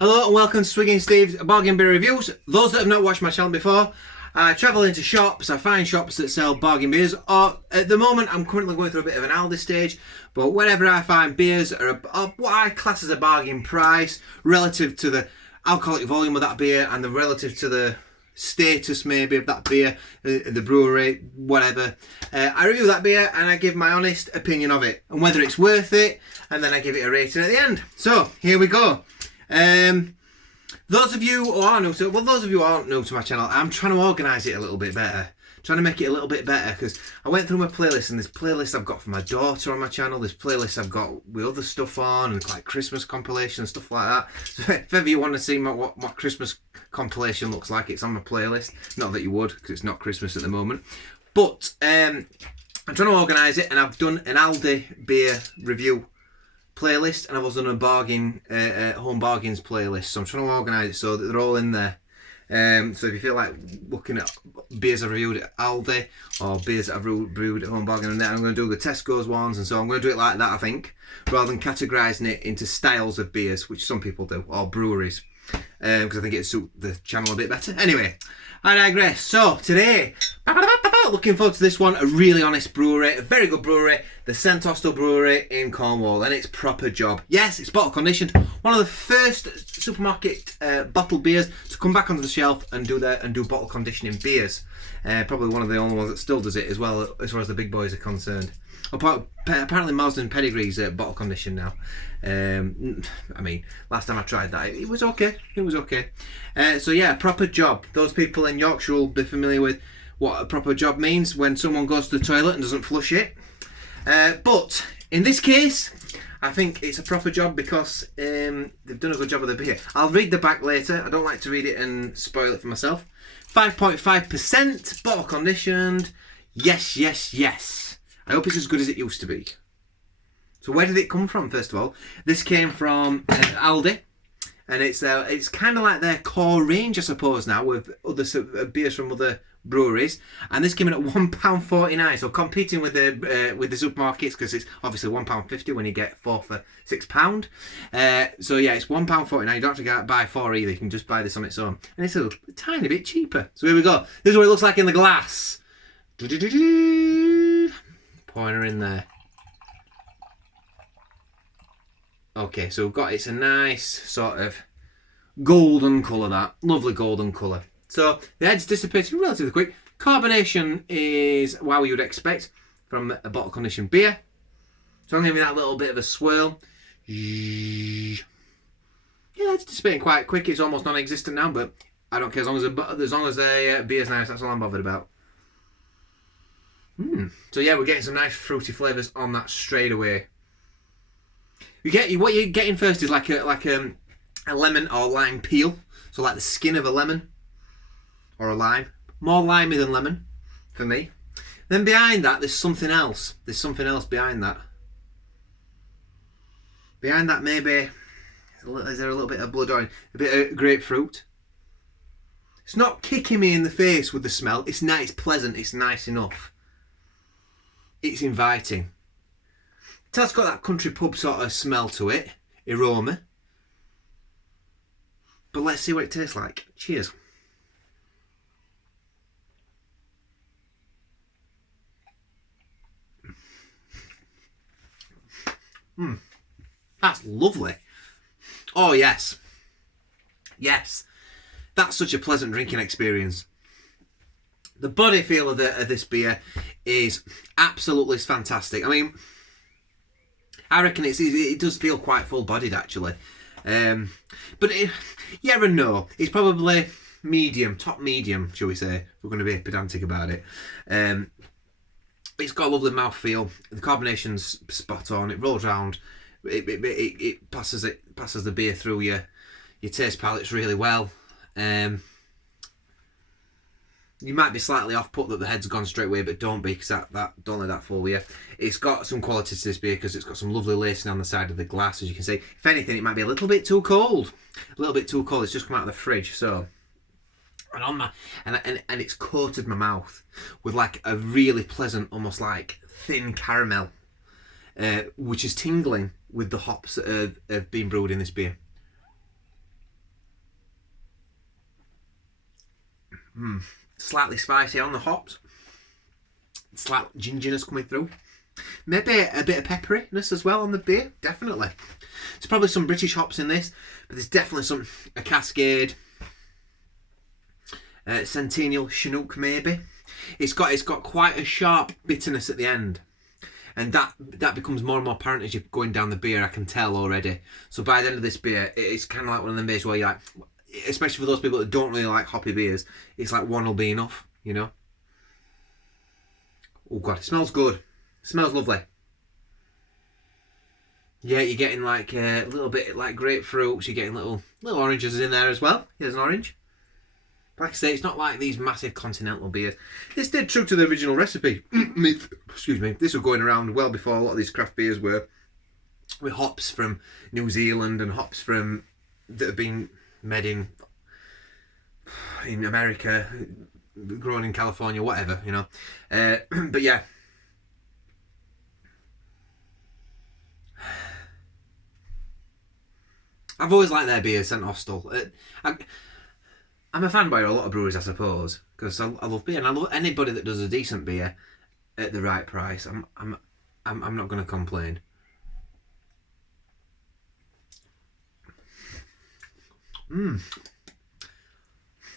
Hello and welcome to Swigging Steve's Bargain Beer Reviews. Those that have not watched my channel before, I travel into shops, I find shops that sell bargain beers, or at the moment I'm currently going through a bit of an Aldi stage, but whenever I find beers are what I class as a bargain price relative to the alcoholic volume of that beer and the relative to the status maybe of that beer, the brewery, whatever, I review that beer and I give my honest opinion of it and whether it's worth it, and then I give it a rating at the end. So here we go. Those of you who are new to, those of you who aren't new to my channel, I'm trying to organise it a little bit better. Trying to make it a little bit better because I went through my playlist, and this playlist I've got for my daughter on my channel, this playlist I've got with other stuff on, and like Christmas compilation and stuff like that. So if ever you want to see what my Christmas compilation looks like, it's on my playlist. Not that you would, because it's not Christmas at the moment. But I'm trying to organise it, and I've done an Aldi beer review playlist, and I've also done a bargain home bargains playlist, so I'm trying to organise it so that they're all in there. So if you feel like looking at beers I've reviewed at Aldi or beers that I've brewed at Home Bargain, and then I'm going to do the Tesco's ones, and so I'm going to do it like that, I think, rather than categorising it into styles of beers, which some people do, or breweries, because I think it suits the channel a bit better. Anyway, I digress. So today, looking forward to this one, a really honest brewery, a very good brewery, the Sentostal Brewery in Cornwall, and it's Proper Job. Yes, it's bottle conditioned, one of the first supermarket bottled beers to come back onto the shelf and do bottle conditioning beers. Probably one of the only ones that still does it as well as far as the big boys are concerned. Apparently Marsden Pedigree's bottle conditioned now. I mean, last time I tried that, it was okay. It was okay. So yeah, Proper Job. Those people in Yorkshire will be familiar with what a proper job means, when someone goes to the toilet and doesn't flush it. But in this case, I think it's a proper job because they've done a good job with the beer. I'll read the back later. I don't like to read it and spoil it for myself. 5.5%, bottle conditioned. Yes, yes, yes. I hope it's as good as it used to be. So where did it come from, first of all? This came from Aldi. And it's kind of like their core range, I suppose, now, with other beers from other breweries. And this came in at £1.49, so competing with the supermarkets, because it's obviously £1.50 when you get 4 for £6. So yeah, it's £1.49. You don't have to go buy 4 either. You can just buy this on its own, and it's a tiny bit cheaper. So here we go. This is what it looks like in the glass. Pouring her in there. Okay, so we've got, it's a nice sort of golden colour, that lovely golden colour. So the head's dissipating relatively quick. Carbonation is what you would expect from a bottle conditioned beer. So I'm giving that a little bit of a swirl. Yeah, it's dissipating quite quick. It's almost non-existent now, but I don't care as long as the beer's nice. That's all I'm bothered about. So yeah, we're getting some nice fruity flavours on that straight away. What you're getting first is like a lemon or lime peel, so like the skin of a lemon or a lime, more limey than lemon for me. Then behind that, there's something else. There's something else behind that. Behind that, maybe is there a little bit of blood orange, a bit of grapefruit. It's not kicking me in the face with the smell. It's nice, it's pleasant, it's nice enough. It's inviting. It's got that country pub sort of smell to it, aroma. But let's see what it tastes like. Cheers. That's lovely. Oh yes. Yes. That's such a pleasant drinking experience. The body feel of this beer is absolutely fantastic. I mean, I reckon it does feel quite full-bodied, actually. But yeah and no. It's probably medium, top medium, shall we say, if we're going to be pedantic about it. It's got a lovely mouthfeel. The carbonation's spot on. It rolls around. It passes the beer through your taste palates really well. You might be slightly off put that the head's gone straight away, but don't be, because don't let that fool you. It's got some quality to this beer because it's got some lovely lacing on the side of the glass, as you can see. If anything, it might be a little bit too cold. A little bit too cold. It's just come out of the fridge, so. And on my and it's coated my mouth with like a really pleasant, almost like thin caramel, which is tingling with the hops that have been brewed in this beer. Slightly spicy on the hops. Slight gingerness coming through. Maybe a bit of pepperiness as well on the beer. Definitely. There's probably some British hops in this, but there's definitely a Cascade, Centennial, Chinook maybe. It's got quite a sharp bitterness at the end, and that becomes more and more apparent as you're going down the beer. I can tell already. So by the end of this beer, it's kind of like one of them beers where you're like, especially for those people that don't really like hoppy beers, it's like one will be enough, you know. Oh god, it smells good. It smells lovely. Yeah, you're getting like a little bit like grapefruits. You're getting little oranges in there as well. Here's an orange. Like I say, it's not like these massive continental beers. It's dead true to the original recipe. Excuse me. This was going around well before a lot of these craft beers were, with hops from New Zealand and hops from that have been made in America, grown in California, whatever, you know. But yeah. I've always liked their beer, St Austell. I'm a fanboy of a lot of breweries, I suppose, because I love beer, and I love anybody that does a decent beer at the right price. I'm not going to complain. There's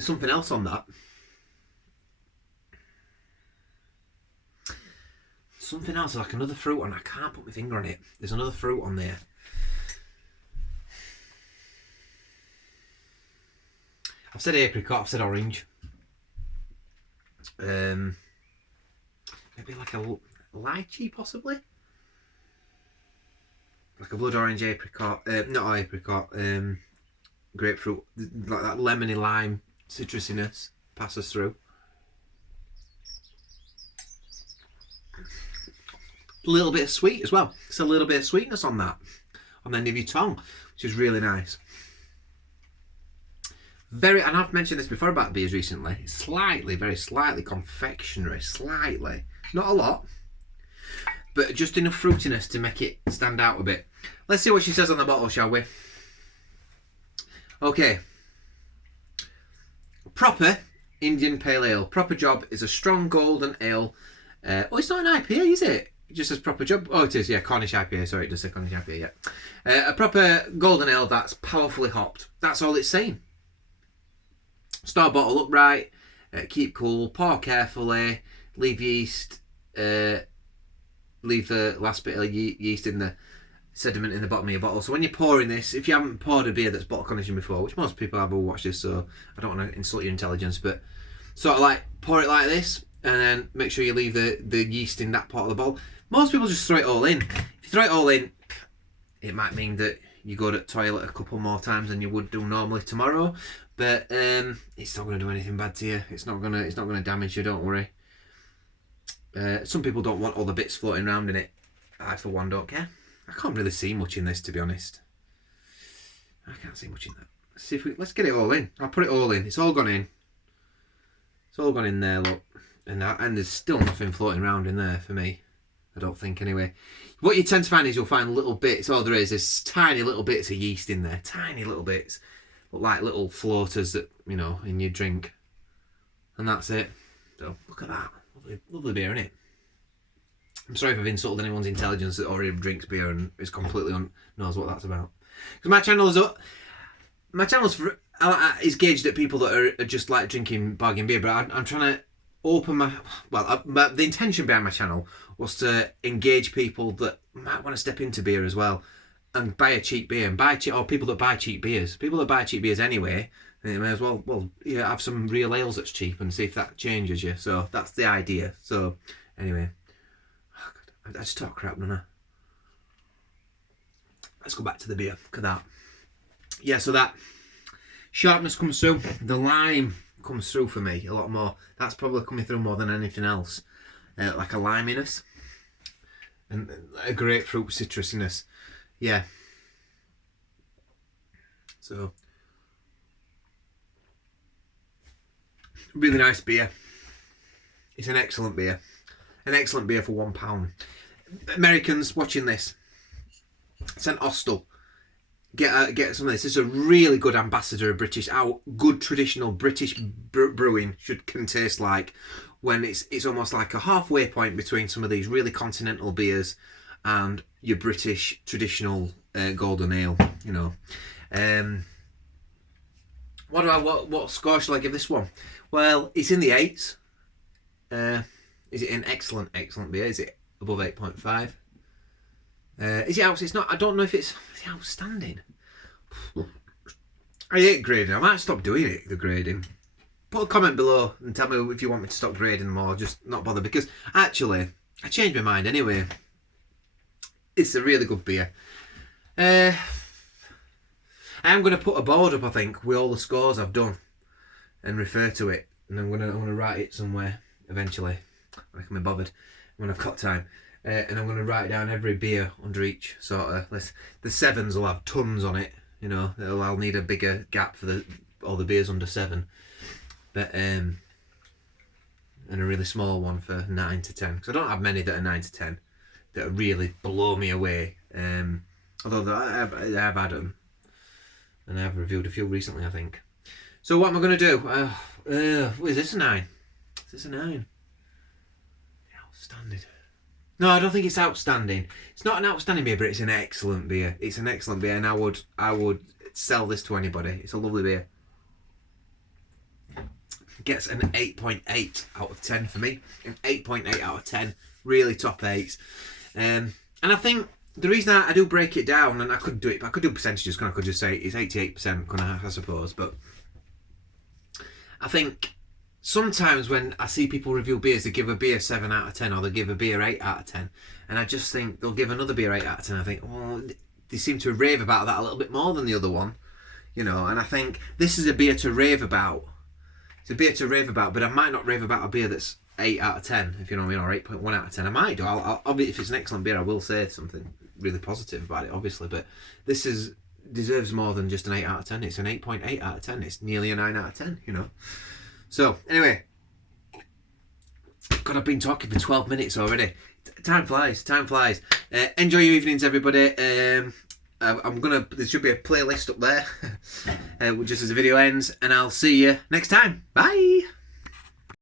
something else on that. Something else, like another fruit, and I can't put my finger on it. There's another fruit on there. I've said apricot, I've said orange. Maybe like a lychee, possibly? Like a blood orange apricot, not apricot, grapefruit, like that lemony lime citrusiness passes through. A little bit of sweet as well. It's a little bit of sweetness on that, on the end of your tongue, which is really nice. And I've mentioned this before about beers recently. Very slightly confectionery, slightly, not a lot, but just enough fruitiness to make it stand out a bit. Let's see what she says on the bottle, shall we? Okay. Proper Indian Pale Ale. Proper Job is a strong golden ale. Oh, it's not an IPA, is it? It just says Proper Job. Oh, it is, yeah, Cornish IPA. Sorry, it does say Cornish IPA, yeah. A proper golden ale that's powerfully hopped. That's all it's saying. Store bottle upright, keep cool, pour carefully, leave yeast, leave the last bit of yeast in the sediment in the bottom of your bottle. So when you're pouring this, if you haven't poured a beer that's bottle conditioned before, which most people have who watch this, so I don't want to insult your intelligence, but sort of like pour it like this, and then make sure you leave the yeast in that part of the bottle. Most people just throw it all in. If you throw it all in, it might mean that you go to the toilet a couple more times than you would do normally tomorrow. But it's not going to do anything bad to you. It's not going to damage you. Don't worry. Some people don't want all the bits floating around in it. I, for one, don't care. I can't really see much in this, to be honest. I can't see much in that. Let's get it all in. I'll put it all in. It's all gone in. It's all gone in there. Look, and there's still nothing floating around in there for me. I don't think, anyway. What you tend to find is you'll find little bits. All there is tiny little bits of yeast in there. Tiny little bits. Like little floaters that, you know, in your drink. And that's it. So, look at that. Lovely beer, isn't it? I'm sorry if I've insulted anyone's intelligence that already drinks beer and is completely knows what that's about. Because my channel is gauged at people that are just like drinking bargain beer, but I'm trying to open the intention behind my channel was to engage people that might want to step into beer as well. And buy a cheap beer, or people that buy cheap beers. People that buy cheap beers anyway, they may as well, have some real ales that's cheap and see if that changes you. So that's the idea. So anyway, oh God, I just talk crap, don't I? Let's go back to the beer. Look at that. Yeah, so that sharpness comes through. The lime comes through for me a lot more. That's probably coming through more than anything else. Like a liminess and a grapefruit citrusiness. Yeah. So, really nice beer. It's an excellent beer. An excellent beer for £1. Americans watching this, St Austell, get some of this. This is a really good ambassador of British, how good traditional British brewing can taste like, when it's almost like a halfway point between some of these really continental beers and your British traditional golden ale, you know. What score shall I give this one? Well, it's in the 8s. Is it an excellent beer? Is it above 8.5? Is it out? It's not. I don't know if it's outstanding. I hate grading. I might stop doing it. The grading. Put a comment below and tell me if you want me to stop grading them or just not bother. Because actually, I changed my mind anyway. It's a really good beer. I'm going to put a board up, I think, with all the scores I've done and refer to it. And I'm going to write it somewhere eventually. When I can be bothered, when I've got time. And I'm going to write down every beer under each sort of list. The 7s will have tons on it, you know. I'll need a bigger gap for all the beers under 7. But and a really small one for 9 to 10. Because I don't have many that are 9 to 10 that really blow me away. Although I have had them. And I have reviewed a few recently, I think. So what am I going to do? Is this a 9? Is this a 9? Outstanding. No, I don't think it's outstanding. It's not an outstanding beer, but it's an excellent beer. It's an excellent beer, and I would sell this to anybody. It's a lovely beer. Gets an 8.8 out of 10 for me. An 8.8 out of 10. Really top 8s. And I think the reason I do break it down, and I could do it, but I could do percentages, I could just say it's 88%, I suppose. But I think sometimes when I see people review beers, they give a beer 7 out of 10 or they give a beer 8 out of 10. And I just think they'll give another beer 8 out of 10. I think, well, they seem to rave about that a little bit more than the other one. You know, and I think this is a beer to rave about. It's a beer to rave about, but I might not rave about a beer that's 8 out of 10, if you know what I mean, or 8.1 out of 10. I might do. I'll if it's an excellent beer, I will say something really positive about it, obviously. But this deserves more than just an 8 out of 10. It's an 8.8 out of 10. It's nearly a 9 out of 10, you know. So, anyway. God, I've been talking for 12 minutes already. Time flies, time flies. Enjoy your evenings, everybody. There should be a playlist up there, just as the video ends, and I'll see you next time. Bye!